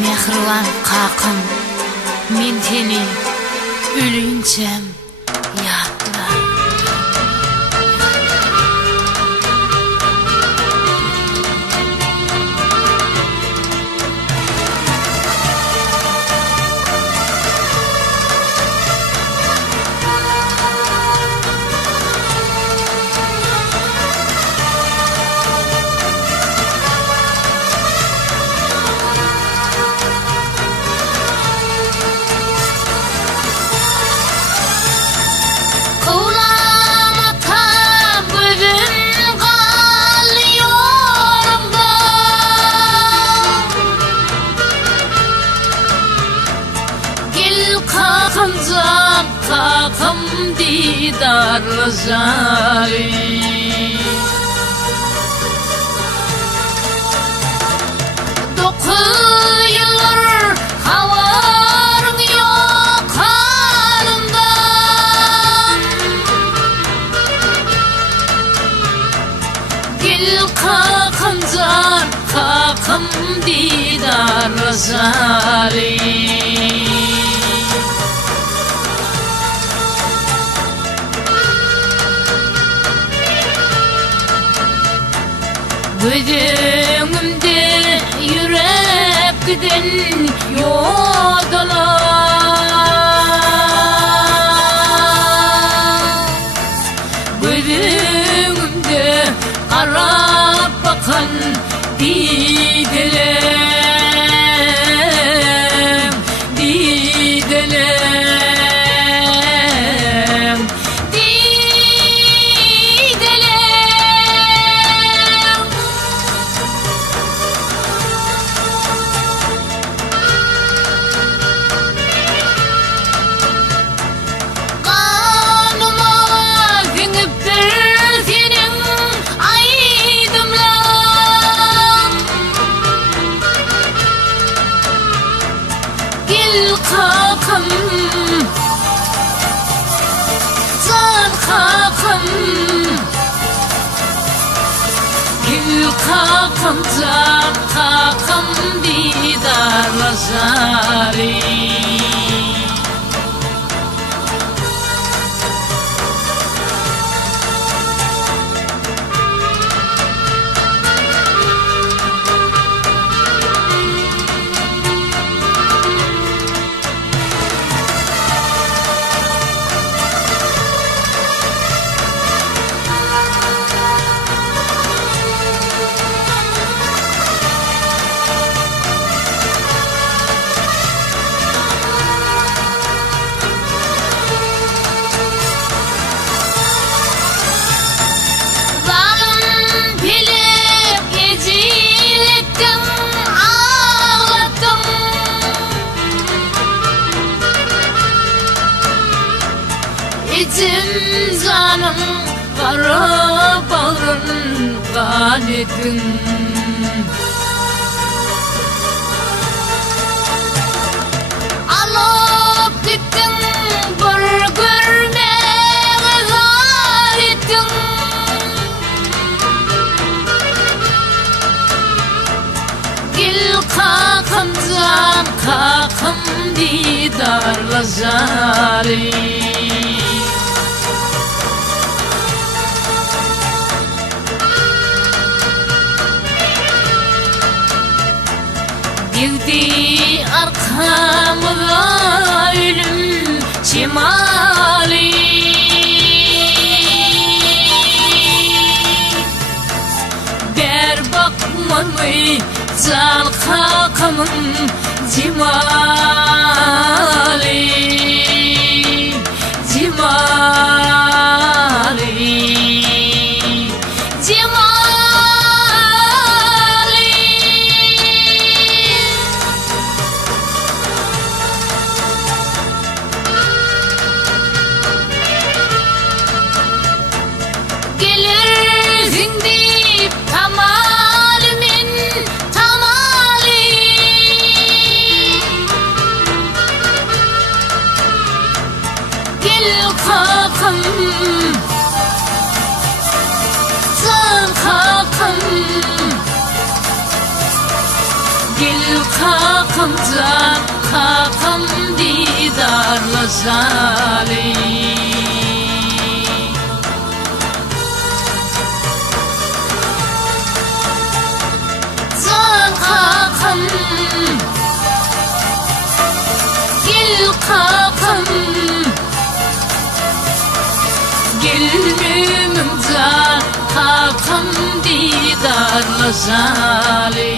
Mehriban kakım, men seni ölüyünçem yadla. Kakım didar zari Dokuyulur havarın yok halımdan Gel kakım zar, kakım didar zari Gözümde yürekten yodalar Gözümde qarap bakan didelem Didelem Kakım, can kakım Gül kakım, can kakım didar zari İçim canım kara bağrın kanedin Alıp gittin bir görmeye zar ettin Gel kakım can kakım didarla zari Girdi arkamda ölüm şimali Ber bakmamı can kakımın cimali Cimali Kakım, can kakım, gel kakım Kakımdan kakım didarla zali. Zan kakım gel kakım gelmimden kakım didarla zali.